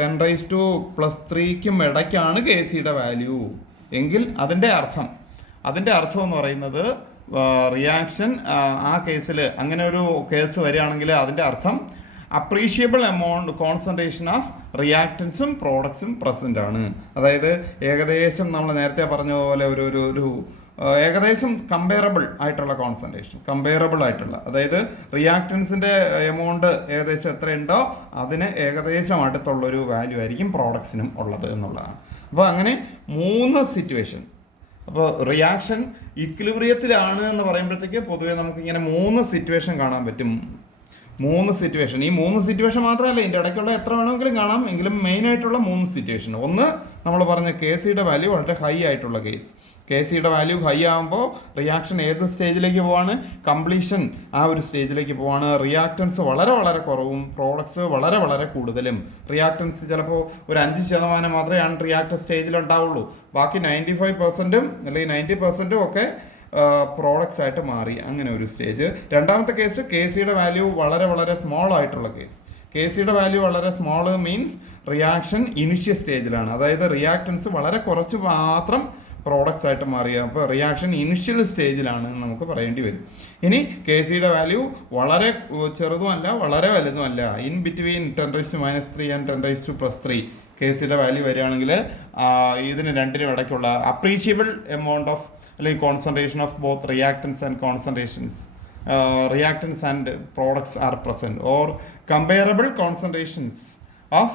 10⁻+3 ഇടയ്ക്കാണ് കെ സിയുടെ വാല്യൂ എങ്കിൽ അതിൻ്റെ അർത്ഥം എന്ന് പറയുന്നത് റിയാക്ഷൻ ആ കേസിൽ അങ്ങനെ ഒരു കേസ് വരികയാണെങ്കിൽ അതിൻ്റെ അർത്ഥം അപ്രീഷിയബിൾ എമൗണ്ട് കോൺസെൻട്രേഷൻ ഓഫ് റിയാക്റ്റൻസും പ്രോഡക്ട്സും പ്രസൻ്റ് ആണ്. അതായത് ഏകദേശം നമ്മൾ നേരത്തെ പറഞ്ഞതുപോലെ ഒരു ഏകദേശം കമ്പയറബിൾ ആയിട്ടുള്ള കോൺസെൻട്രേഷൻ, അതായത് റിയാക്റ്റൻസിൻ്റെ എമൗണ്ട് ഏകദേശം എത്രയുണ്ടോ അതിന് ഏകദേശം അടുത്തുള്ളൊരു വാല്യൂ ആയിരിക്കും പ്രോഡക്ട്സിനും ഉള്ളത് എന്നുള്ളതാണ്. അപ്പോൾ അങ്ങനെ 3 സിറ്റുവേഷൻ. അപ്പോൾ റിയാക്ഷൻ ഇക്വിലിബ്രിയത്തിലാണ് എന്ന് പറയുമ്പോഴത്തേക്ക് പൊതുവേ നമുക്കിങ്ങനെ 3 സിറ്റുവേഷൻ കാണാൻ പറ്റും. 3 സിറ്റുവേഷൻ. ഈ 3 സിറ്റുവേഷൻ മാത്രമല്ല, ഇതിൻ്റെ ഇടയ്ക്കുള്ള എത്ര വേണമെങ്കിലും കാണാം. എങ്കിലും മെയിനായിട്ടുള്ള 3 സിറ്റുവേഷൻ. ഒന്ന് നമ്മൾ പറഞ്ഞ കെ സിയുടെ വാല്യൂ വളരെ ഹൈ ആയിട്ടുള്ള കേസ്. കെ സിയുടെ വാല്യൂ ഹൈ ആകുമ്പോൾ റിയാക്ഷൻ ഏത് സ്റ്റേജിലേക്ക് പോവാണ്? കംപ്ലീഷൻ ആ ഒരു സ്റ്റേജിലേക്ക് പോവാണ്. റിയാക്റ്റൻസ് വളരെ വളരെ കുറവും പ്രോഡക്ട്സ് വളരെ വളരെ കൂടുതലും. റിയാക്റ്റൻസ് ചിലപ്പോൾ ഒരു 5% മാത്രമേ റിയാക്ടർ സ്റ്റേജിൽ ഉണ്ടാവുള്ളൂ. ബാക്കി 95% അല്ലെങ്കിൽ 90% ഒക്കെ പ്രോഡക്ട്സ് ആയിട്ട് മാറി. അങ്ങനെ ഒരു സ്റ്റേജ്. രണ്ടാമത്തെ കേസ് കെ സിയുടെ വാല്യൂ വളരെ വളരെ സ്മോൾ ആയിട്ടുള്ള കേസ്. കെ സിയുടെ വാല്യൂ വളരെ സ്മോൾ മീൻസ് റിയാക്ഷൻ ഇനിഷ്യൽ സ്റ്റേജിലാണ്. അതായത് റിയാക്റ്റൻസ് വളരെ കുറച്ച് മാത്രം പ്രോഡക്ട്സ് ആയിട്ട് മാറിയ, അപ്പോൾ റിയാക്ഷൻ ഇനിഷ്യൽ സ്റ്റേജിലാണ് നമുക്ക് പറയേണ്ടി വരും. ഇനി കെ സിയുടെ വാല്യൂ വളരെ ചെറുതുമല്ല വളരെ വലുതുമല്ല, ഇൻ ബിറ്റ്വീൻ 10⁻³ ആൻഡ് 10⁻+3 കെ സിയുടെ വാല്യൂ വരികയാണെങ്കിൽ ഇതിന് രണ്ടിനും ഇടയ്ക്കുള്ള അപ്രീഷിയബിൾ എമൗണ്ട് ഓഫ് അല്ലെങ്കിൽ concentration of both reactance and concentrations reactants and products are present or comparable concentrations of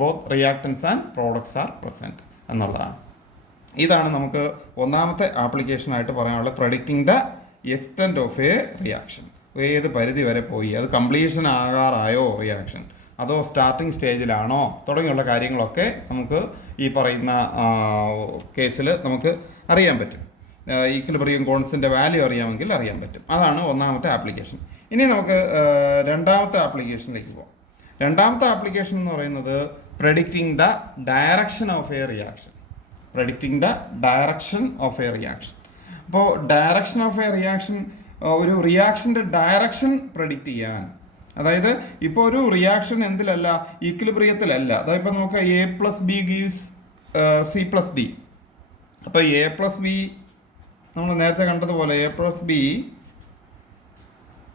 both reactants and products are present എന്നുള്ളതാണ്. ഇതാണ് നമുക്ക് ഒന്നാമത്തെ ആപ്ലിക്കേഷനായിട്ട് പറയാനുള്ള predicting the extent of a reaction. ഏത് പരിധി വരെ പോയി, അത് കംപ്ലീഷൻ ആകാറായോ റിയാക്ഷൻ, അതോ സ്റ്റാർട്ടിങ് സ്റ്റേജിലാണോ തുടങ്ങിയുള്ള കാര്യങ്ങളൊക്കെ നമുക്ക് ഈ പറയുന്ന കേസിൽ നമുക്ക് അറിയാൻ പറ്റും. ഈക്വിലിബ്രിയം കോൺസ്റ്റൻ്റ് വാല്യൂ അറിയാമെങ്കിൽ അറിയാൻ പറ്റും. അതാണ് ഒന്നാമത്തെ ആപ്ലിക്കേഷൻ. ഇനി നമുക്ക് രണ്ടാമത്തെ ആപ്ലിക്കേഷനിലേക്ക് പോകാം. രണ്ടാമത്തെ ആപ്ലിക്കേഷൻ എന്ന് പറയുന്നത് predicting the direction of a reaction. Predicting the direction of a reaction. അപ്പോൾ ഡയറക്ഷൻ ഓഫ് എ റിയാക്ഷൻ, ഒരു റിയാക്ഷൻ്റെ ഡയറക്ഷൻ പ്രഡിക്റ്റ് ചെയ്യാൻ, അതായത് ഇപ്പോൾ ഒരു റിയാക്ഷൻ എന്തിലല്ല, ഈക്വിലിബ്രിയത്തിലല്ല. അതായത് ഇപ്പോൾ നമുക്ക് A plus B gives C plus D. അപ്പോൾ എ പ്ലസ് ബി നമ്മൾ നേരത്തെ കണ്ടതുപോലെ A plus B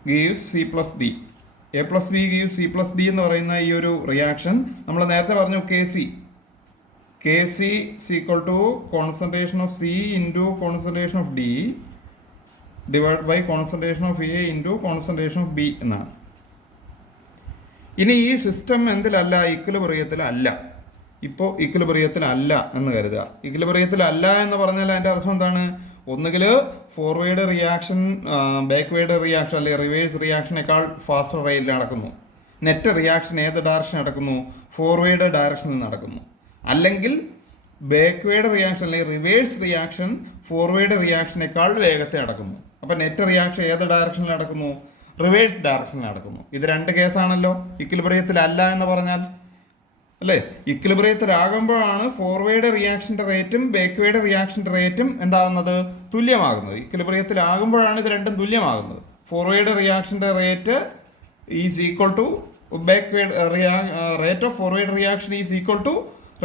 gives C plus D. A plus B gives C plus D എന്ന് പറയുന്ന ഈ ഒരു റിയാക്ഷൻ നമ്മൾ നേരത്തെ പറഞ്ഞു K C equal to concentration of C into concentration of D divide by concentration of A into concentration of B എന്നാണ്. ഇനി ഈ സിസ്റ്റം എന്തിലല്ല, ഈക്വിലിബ്രിയത്തിലല്ല. ഇപ്പോൾ ഈക്വിലിബ്രിയത്തിലല്ല എന്ന് കരുതുക. ഈക്വിലിബ്രിയത്തിലല്ല എന്ന് പറഞ്ഞാൽ അതിൻ്റെ അർത്ഥം എന്താണ്? ഒന്നുകിൽ ഫോർവേഡ് റിയാക്ഷൻ ബാക്ക്വേഡ് റിയാക്ഷൻ അല്ലെങ്കിൽ റിവേഴ്സ് റിയാക്ഷനേക്കാൾ ഫാസ്റ്റർ റേറ്റിൽ നടക്കുന്നു. നെറ്റ് റിയാക്ഷൻ ഏത് ഡയറക്ഷൻ നടക്കുന്നു? ഫോർവേഡ് ഡയറക്ഷനിൽ നടക്കുന്നു. അല്ലെങ്കിൽ ബാക്ക്വേഡ് റിയാക്ഷൻ അല്ലെങ്കിൽ റിവേഴ്സ് റിയാക്ഷൻ ഫോർവേഡ് റിയാക്ഷനേക്കാൾ വേഗത്തിൽ നടക്കുന്നു. അപ്പോൾ നെറ്റ് റിയാക്ഷൻ ഏത് ഡയറക്ഷനിൽ നടക്കുന്നു? റിവേഴ്സ് ഡയറക്ഷനിൽ നടക്കുന്നു. ഇത് രണ്ട് കേസാണല്ലോ ഈക്വിലിബ്രിയത്തിലല്ല എന്ന് പറഞ്ഞാൽ, അല്ലേ? ഈക്വിലിബ്രിയത്തിലാകുമ്പോഴാണ് ഫോർവേഡ് റിയാക്ഷൻ്റെ റേറ്റും ബാക്ക്വേഡ് റിയാക്ഷൻ്റെ റേറ്റും എന്താകുന്നത്? തുല്യമാകുന്നത്. ഈക്വിലിബ്രിയത്തിലാകുമ്പോഴാണ് ഇത് രണ്ടും തുല്യമാകുന്നത്. ഫോർവേഡ് റിയാക്ഷൻ്റെ rate is equal to backward rate of forward reaction is equal to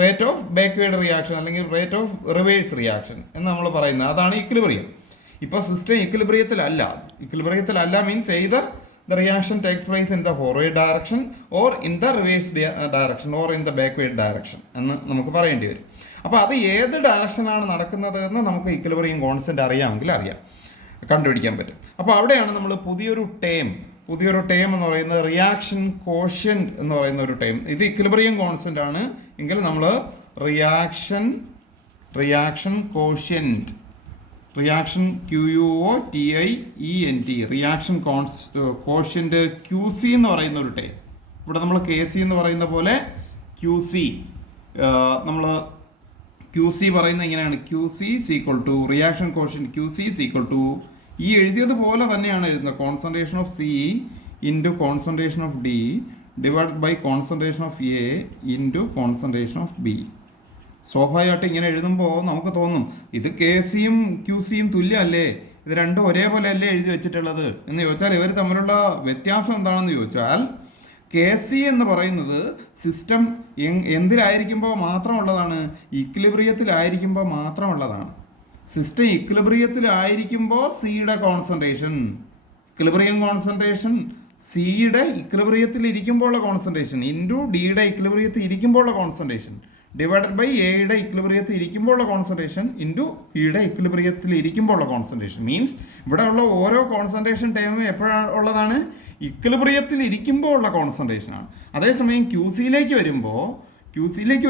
rate of backward reaction അല്ലെങ്കിൽ റേറ്റ് ഓഫ് റിവേഴ്സ് റിയാക്ഷൻ എന്ന് നമ്മൾ പറയുന്നത്. അതാണ് ഈക്വിലിബ്രിയം. ഇപ്പോൾ സിസ്റ്റം ഈക്വിലിബ്രിയത്തിലല്ല means either the reaction takes place in the forward direction or in the reverse direction or in the backward direction എന്ന് നമുക്ക് പറയേണ്ടി വരും. അപ്പോൾ അത് ഏത് ഡയറക്ഷനാണ് നടക്കുന്നത് എന്ന് നമുക്ക് ഈക്വിലിബ്രിയം കോൺസ്റ്റന്റ് അറിയാമെങ്കിൽ കണ്ടുപിടിക്കാൻ പറ്റും. അപ്പോൾ അവിടെയാണ് നമ്മൾ പുതിയൊരു ടേം എന്ന് പറയുന്നത് റിയാക്ഷൻ കോഷ്യന്റ് എന്ന് പറയുന്ന ഒരു ടേം. ഇത് ഈക്വിലിബ്രിയം കോൺസ്റ്റന്റ് ആണ് എങ്കിൽ നമ്മൾ reaction quotient, reaction QUOTIENT, reaction quotient QC എന്ന് പറയുന്ന ഒരു ടൈം. ഇവിടെ നമ്മൾ KC എന്ന് പറയുന്ന പോലെ QC നമ്മൾ QC പറയുന്നത് ഇങ്ങനെയാണ്. QC equal to reaction quotient QC equal to ഈ എഴുതിയതുപോലെ തന്നെയാണ് എഴുതുന്നത്. Concentration of C into concentration of D divide by concentration of A into concentration of B. സ്വാഭാവികമായിട്ട് ഇങ്ങനെ എഴുതുമ്പോൾ നമുക്ക് തോന്നും ഇത് KCയും QCയും തുല്യമല്ലേ, ഇത് രണ്ടും ഒരേപോലെ അല്ലേ എഴുതി വെച്ചിട്ടുള്ളത് എന്ന് ചോദിച്ചാൽ ഇവർ തമ്മിലുള്ള വ്യത്യാസം എന്താണെന്ന് ചോദിച്ചാൽ KC എന്ന് പറയുന്നത് സിസ്റ്റം എന്തിലായിരിക്കുമ്പോൾ മാത്രമുള്ളതാണ്? ഈക്വിലിബ്രിയത്തിലായിരിക്കുമ്പോൾ മാത്രമുള്ളതാണ്. സിസ്റ്റം ഈക്വിലിബ്രിയത്തിലായിരിക്കുമ്പോൾ സിയുടെ കോൺസെൻട്രേഷൻ, ഈക്വിലിബ്രിയം കോൺസെൻട്രേഷൻ സിയുടെ ഈക്വിലിബ്രിയത്തിൽ ഇരിക്കുമ്പോഴുള്ള കോൺസെൻട്രേഷൻ ഇൻറ്റു ഡിയുടെ ഈക്വിലിബ്രിയത്തിൽ ഇരിക്കുമ്പോഴുള്ള കോൺസെൻട്രേഷൻ ഡിവൈഡഡ് ബൈ എയുടെ ഇക്വിലിബ്രിയത്തിൽ ഇരിക്കുമ്പോഴുള്ള കോൺസെൻട്രേഷൻ ഇൻറ്റു ഇയുടെ ഇക്വിലിബ്രിയത്തിൽ ഇരിക്കുമ്പോഴുള്ള കോൺസെൻട്രേഷൻ. മീൻസ് ഇവിടെ ഉള്ള ഓരോ കോൺസെൻട്രേഷൻ ടൈമും എപ്പോഴാണ് ഉള്ളതാണ്? ഇക്വിലിബ്രിയത്തിൽ ഇരിക്കുമ്പോൾ ഉള്ള കോൺസെൻട്രേഷനാണ്. അതേസമയം QCയിലേക്ക്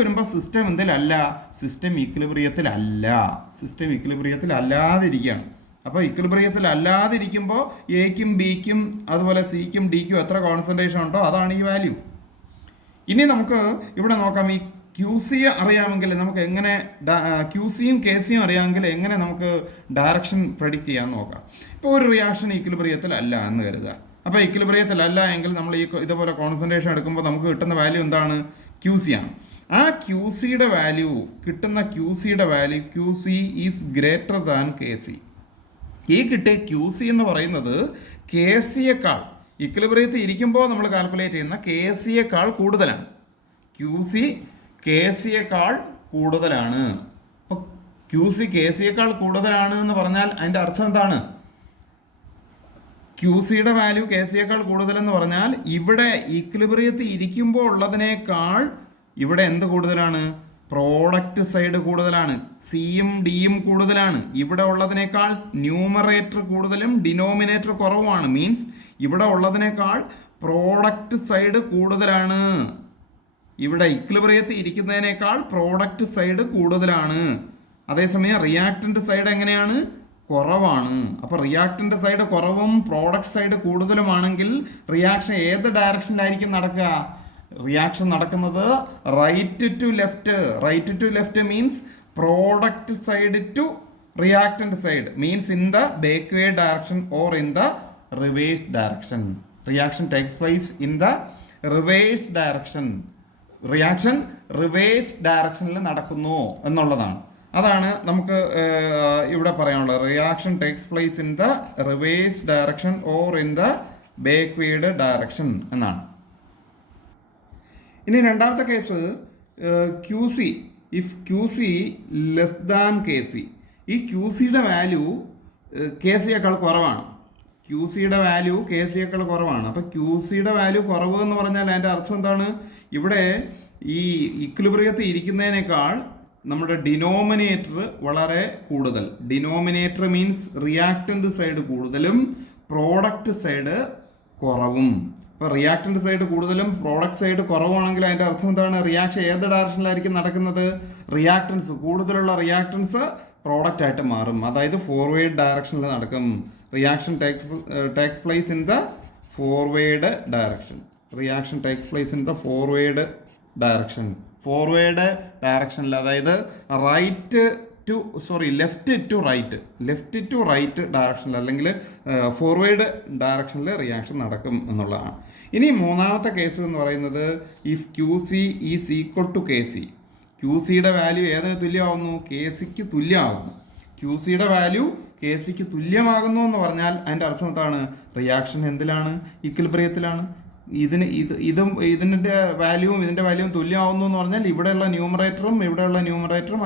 വരുമ്പോൾ സിസ്റ്റം എന്തിലല്ല? സിസ്റ്റം ഈക്വിലിബ്രിയത്തിലല്ലാതിരിക്കുകയാണ്. അപ്പോൾ ഈക്വിലിബ്രിയത്തിലല്ലാതിരിക്കുമ്പോൾ എയ്ക്കും ബിക്കും അതുപോലെ സിക്കും ഡിക്കും എത്ര കോൺസെൻട്രേഷൻ ഉണ്ടോ അതാണ് ഈ വാല്യൂ. ഇനി നമുക്ക് ഇവിടെ നോക്കാം. ഈ QC അറിയാമെങ്കിൽ നമുക്ക് എങ്ങനെ QCയും KCയും അറിയാമെങ്കിൽ എങ്ങനെ നമുക്ക് ഡയറക്ഷൻ പ്രഡിക്റ്റ് ചെയ്യാൻ നോക്കാം. ഇപ്പോൾ ഒരു റിയാക്ഷൻ ഈക്വിലിബ്രിയത്തിലല്ല എന്ന് കരുതുക. അപ്പോൾ ഈക്വിലിബ്രിയത്തിലല്ല എങ്കിൽ നമ്മൾ ഇതുപോലെ കോൺസെൻട്രേഷൻ എടുക്കുമ്പോൾ നമുക്ക് കിട്ടുന്ന വാല്യൂ എന്താണ്? QC ആണ്. ആ QCയുടെ value QC is greater than KC. ഈ കിട്ടിയ QC എന്ന് പറയുന്നത് KCയേക്കാൾ ഈക്വിലിബ്രിയത്തിൽ ഇരിക്കുമ്പോൾ നമ്മൾ കാൽക്കുലേറ്റ് ചെയ്യുന്ന KCയേക്കാൾ കൂടുതലാണ്. QC KCയേക്കാൾ കൂടുതലാണ്. അപ്പോൾ QC KCയേക്കാൾ കൂടുതലാണ് എന്ന് പറഞ്ഞാൽ അതിൻ്റെ അർത്ഥം എന്താണ്? QCയുടെ വാല്യൂ KCയേക്കാൾ കൂടുതലെന്ന് പറഞ്ഞാൽ ഇവിടെ ഈക്വിലിബ്രിയത്തിൽ ഇരിക്കുമ്പോൾ ഉള്ളതിനേക്കാൾ ഇവിടെ എന്ത് കൂടുതലാണ്? പ്രോഡക്റ്റ് സൈഡ് കൂടുതലാണ്. സിയും ഡിയും കൂടുതലാണ്. ഇവിടെ ഉള്ളതിനേക്കാൾ ന്യൂമറേറ്റർ കൂടുതലും ഡിനോമിനേറ്റർ കുറവുമാണ്. മീൻസ് ഇവിടെ ഉള്ളതിനേക്കാൾ പ്രോഡക്റ്റ് സൈഡ് കൂടുതലാണ്. ഇവിടെ ഇക്വിലിബ്രിയത്തിൽ ഇരിക്കുന്നതിനേക്കാൾ പ്രോഡക്റ്റ് സൈഡ് കൂടുതലാണ്. അതേസമയം റിയാക്റ്റൻ്റ് സൈഡ് എങ്ങനെയാണ്? കുറവാണ്. അപ്പോൾ റിയാക്റ്റൻ്റ് സൈഡ് കുറവും പ്രോഡക്റ്റ് സൈഡ് കൂടുതലുമാണെങ്കിൽ റിയാക്ഷൻ ഏത് ഡയറക്ഷനിലായിരിക്കും നടക്കുക? റിയാക്ഷൻ നടക്കുന്നത് right to left. Right to left means product side to reactant side means in the backward direction or in the reverse direction. Reaction takes place in the reverse direction. Reaction reverse ഡയറക്ഷനിൽ നടക്കുന്നു എന്നുള്ളതാണ്. അതാണ് നമുക്ക് ഇവിടെ പറയാനുള്ളത്. Reaction takes place in the reverse direction or in the backward direction എന്നാണ്. ഇനി രണ്ടാമത്തെ case Q C. If Q C less than K C. ഈ ക്യു സിയുടെ വാല്യൂ കെ സിയേക്കാൾ കുറവാണ്. ക്യു സിയുടെ വാല്യൂ കെ സിയേക്കാൾ കുറവാണ്. അപ്പോൾ ക്യു സിയുടെ വാല്യൂ കുറവ് എന്ന് പറഞ്ഞാൽ അതിൻ്റെ അർത്ഥം എന്താണ്? ഇവിടെ ഈ ഇക്വിലിബ്രിയത്തിൽ ഇരിക്കുന്നതിനേക്കാൾ നമ്മുടെ ഡിനോമിനേറ്റർ വളരെ കൂടുതൽ. ഡിനോമിനേറ്റർ മീൻസ് റിയാക്റ്റൻ്റ് സൈഡ് കൂടുതലും പ്രോഡക്റ്റ് സൈഡ് കുറവും. ഇപ്പോൾ റിയാക്റ്റൻ്റ് സൈഡ് കൂടുതലും പ്രോഡക്റ്റ് സൈഡ് കുറവാണെങ്കിൽ അതിൻ്റെ അർത്ഥം എന്താണ്? റിയാക്ഷൻ ഏത് ഡയറക്ഷനിലായിരിക്കും നടക്കുന്നത്? റിയാക്റ്റൻസ് കൂടുതലുള്ള റിയാക്റ്റൻസ് പ്രോഡക്റ്റ് ആയിട്ട് മാറും. അതായത് ഫോർവേഡ് ഡയറക്ഷനിൽ നടക്കും. Reaction takes place in the forward direction. Reaction takes place in the forward direction. Forward ഡയറക്ഷനിൽ, അതായത് ലെഫ്റ്റ് ടു റൈറ്റ് ഡയറക്ഷനിൽ അല്ലെങ്കിൽ ഫോർവേഡ് ഡയറക്ഷനിൽ റിയാക്ഷൻ നടക്കും എന്നുള്ളതാണ്. ഇനി മൂന്നാമത്തെ കേസ് എന്ന് പറയുന്നത് if Q C is equal to K C. Q സിയുടെ വാല്യൂ ഏതിന് തുല്യമാകുന്നു? കെ സിക്ക് തുല്യമാകുന്നു. ക്യു സിയുടെ വാല്യൂ കെ സിക്ക് തുല്യമാകുന്നു എന്ന് പറഞ്ഞാൽ അതിൻ്റെ അർത്ഥം എന്താണ്? റിയാക്ഷൻ എന്തിലാണ്? ഇക്വിലിബ്രിയത്തിലാണ്. ഇതിൻ്റെ വാല്യൂവും ഇതിൻ്റെ വാല്യൂവും തുല്യമാവുന്നു എന്ന് പറഞ്ഞാൽ ഇവിടെയുള്ള ന്യൂമറേറ്ററും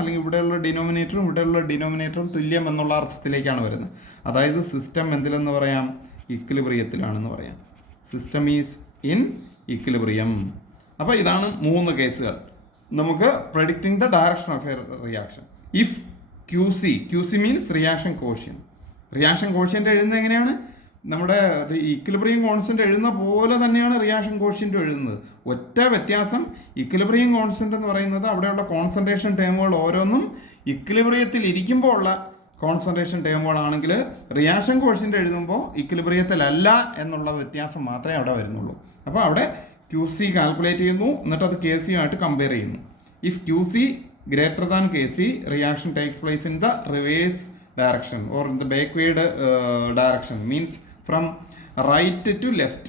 അല്ലെങ്കിൽ ഇവിടെയുള്ള ഡിനോമിനേറ്ററും തുല്യം എന്നുള്ള അർത്ഥത്തിലേക്കാണ് വരുന്നത്. അതായത് സിസ്റ്റം എന്തിലെന്ന് പറയാം? ഇക്വിലിബ്രിയത്തിലാണെന്ന് പറയാം. System is in equilibrium. അപ്പോൾ ഇതാണ് 3 കേസുകൾ. നമുക്ക് predicting the direction of a reaction. If Q C means reaction quotient. Reaction quotient എഴുതുന്നത് എങ്ങനെയാണ്? നമ്മുടെ ഇക്വിലിബ്രിയം കോൺസ്റ്റന്റ് എഴുതുന്ന പോലെ തന്നെയാണ് റിയാക്ഷൻ കോഷ്യന്റും എഴുതുന്നത്. ഒറ്റ വ്യത്യാസം, ഇക്വിലിബ്രിയം കോൺസ്റ്റന്റ് എന്ന് പറയുന്നത് അവിടെയുള്ള കോൺസെൻട്രേഷൻ ടേമുകൾ ഓരോന്നും ഇക്വിലിബ്രിയത്തിൽ ഇരിക്കുമ്പോൾ ഉള്ള കോൺസെൻട്രേഷൻ ടേമുകളാണെങ്കിൽ റിയാക്ഷൻ കോഷ്യന്റ് എഴുതുമ്പോൾ ഇക്വിലിബ്രിയത്തിലല്ല എന്നുള്ള വ്യത്യാസം മാത്രമേ അവിടെ വരുന്നുള്ളൂ. അപ്പോൾ അവിടെ ക്യു സി കാൽക്കുലേറ്റ് ചെയ്യുന്നു, എന്നിട്ട് അത് കെ സിയുമായിട്ട് കമ്പയർ ചെയ്യുന്നു. If Q C greater than K C, reaction takes place in the reverse direction or in the backward direction means from right to left.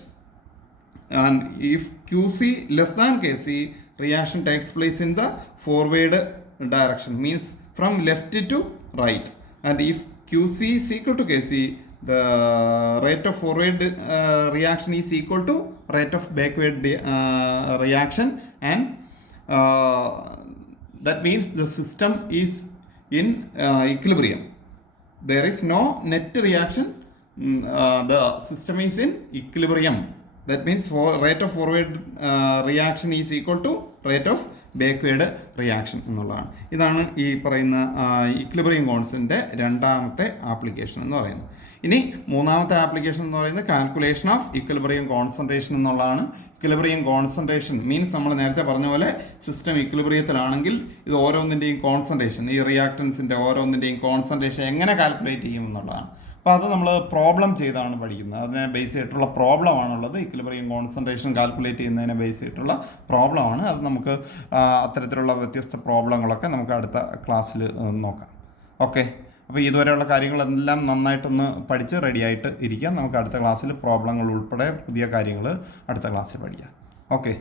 And if QC less than KC, reaction takes place in the forward direction means from left to right. And if QC is equal to KC, the rate of forward reaction is equal to rate of backward reaction, and that means the system is in equilibrium. There is no net reaction. The system is in equilibrium. That means rate of forward reaction is equal to rate of backward reaction എന്നുള്ളതാണ്. ഇതാണ് ഈ പറയുന്ന equilibrium കോൺസ്റ്റന്റിന്റെ രണ്ടാമത്തെ application എന്ന് പറയുന്നത്. ഇനി മൂന്നാമത്തെ application എന്ന് പറയുന്നത് കാൽക്കുലേഷൻ ഓഫ് ഇക്വിലിബ്രിയം കോൺസെൻട്രേഷൻ എന്നുള്ളതാണ്. ഇക്വിലിബ്രിയം കോൺസെൻട്രേഷൻ മീൻസ് നമ്മൾ നേരത്തെ പറഞ്ഞ പോലെ സിസ്റ്റം ഇക്വിലിബ്രിയത്തിലാണെങ്കിൽ ഇത് ഓരോന്നിൻ്റെയും കോൺസെൻട്രേഷൻ, ഈ റിയാക്ടൻസിൻ്റെ ഓരോന്നിൻ്റെയും കോൺസെൻട്രേഷൻ എങ്ങനെ കാൽക്കുലേറ്റ് ചെയ്യും എന്നുള്ളതാണ്. അപ്പോൾ അത് നമ്മൾ പ്രോബ്ലം ചെയ്താണ് പഠിക്കുന്നത്. അതിനെ ബേസ് ചെയ്തിട്ടുള്ള പ്രോബ്ലമാണുള്ളത്. ഇക്വിലിബ്രിയം കോൺസെൻട്രേഷൻ കാൽക്കുലേറ്റ് ചെയ്യുന്നതിനെ ബേസ് ചെയ്തിട്ടുള്ള പ്രോബ്ലമാണ്. അത് നമുക്ക് അത്തരത്തിലുള്ള വ്യത്യസ്ത പ്രോബ്ലങ്ങളൊക്കെ നമുക്ക് അടുത്ത ക്ലാസ്സിൽ നോക്കാം. ഓക്കെ, അപ്പോൾ ഇതുവരെയുള്ള കാര്യങ്ങളെല്ലാം നന്നായിട്ടൊന്ന് പഠിച്ച് റെഡിയായിട്ട് ഇരിക്കാം. നമുക്ക് അടുത്ത ക്ലാസ്സിൽ പ്രോബ്ലങ്ങൾ ഉൾപ്പെടെ പുതിയ കാര്യങ്ങൾ അടുത്ത ക്ലാസ്സിൽ പഠിക്കാം. ഓക്കെ.